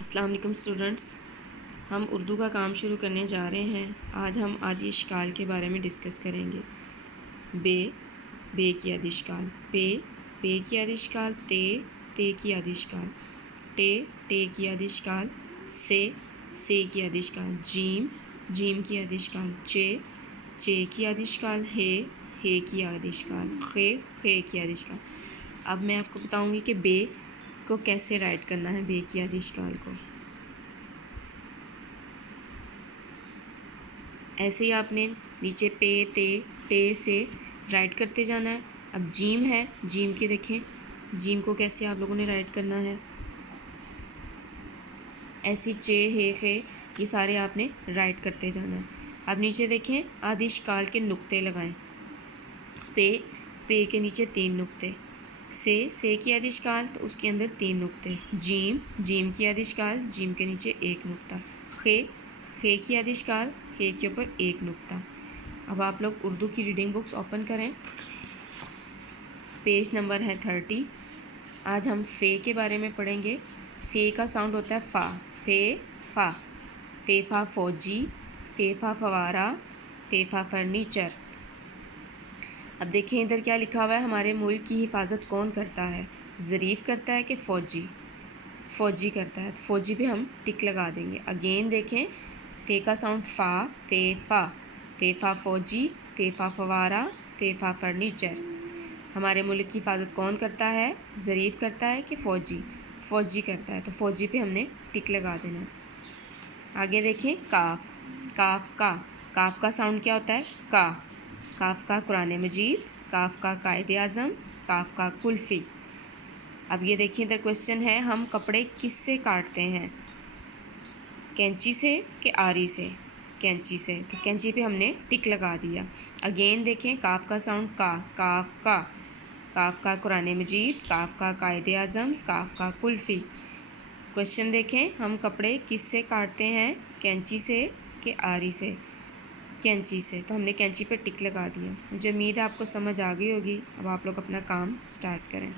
السلام علیکم اسٹوڈنٹس، ہم اردو کا کام شروع کرنے جا رہے ہیں۔ آج ہم آدی اشکال کے بارے میں ڈسکس کریں گے۔ بے کی آدی اشکال، پے کی آدی اشکال، تے کی آدی اشکال، ٹے کی آدی اشکال، سے کی آدی اشکال، جیم کی آدی اشکال، چے کی آدی اشکال، ہے کی آدی اشکال، خے کی آدی اشکال۔ اب میں آپ کو بتاؤں گی کہ بے کو کیسے رائٹ کرنا ہے، بے کی آدی اشکال کو۔ ایسے ہی آپ نے نیچے پے ٹے سے رائٹ کرتے جانا ہے۔ اب جیم ہے، جیم کے دیکھیں جیم کو کیسے آپ لوگوں نے رائٹ کرنا ہے۔ ایسی چے ہے خے یہ سارے آپ نے رائٹ کرتے جانا ہے۔ اب نیچے دیکھیں آدی اشکال کے نقطے لگائیں۔ پے کے نیچے 3 نقطے، سے کی آدی اشکال تو اس کے اندر 3 نقطے، جیم کی آدی اشکال، جیم کے نیچے 1 نقطہ، خے کی آدی اشکال، خے کے اوپر 1 نقطہ۔ اب آپ لوگ اردو کی ریڈنگ بکس اوپن کریں، پیج نمبر ہے 30۔ آج ہم فے کے بارے میں پڑھیں گے۔ فے کا ساؤنڈ ہوتا ہے فا، فے فا فوجی، فے فا فوارہ، فے فا فرنیچر۔ اب دیکھیں ادھر کیا لکھا ہوا ہے، ہمارے ملک کی حفاظت کون کرتا ہے؟ ظریف کرتا ہے کہ فوجی کرتا ہے؟ تو فوجی پہ ہم ٹک لگا دیں گے۔ اگین دیکھیں فے کا ساؤنڈ فا، فے فا فوجی، فے فا فوارہ، فے فا فرنیچر۔ ہمارے ملک کی حفاظت کون کرتا ہے؟ ظریف کرتا ہے کہ فوجی کرتا ہے؟ تو فوجی پہ ہم نے ٹک لگا دینا۔ آگے دیکھیں کاف کا ساؤنڈ کیا ہوتا ہے؟ کاف کا قرآن مجید، کاف کا قائد اعظم، کاف کا کلفی۔ اب یہ دیکھیں ادھر کوشچن ہے، ہم کپڑے کس سے کاٹتے ہیں؟ کینچی سے کہ آری سے؟ کینچی سے، تو کینچی پہ ہم نے ٹک لگا دیا۔ اگین دیکھیں کاف کا ساؤنڈ کاف کا قرآن مجید، کاف کا قائد اعظم، کاف کا کلفی۔ کوشچن دیکھیں، ہم کپڑے کس سے کاٹتے ہیں؟ کینچی سے کہ آری سے؟ کینچی سے، تو ہم نے کینچی پہ ٹک لگا دیا۔ مجھے امید ہے آپ کو سمجھ آ گئی ہوگی۔ اب آپ لوگ اپنا کام سٹارٹ کریں۔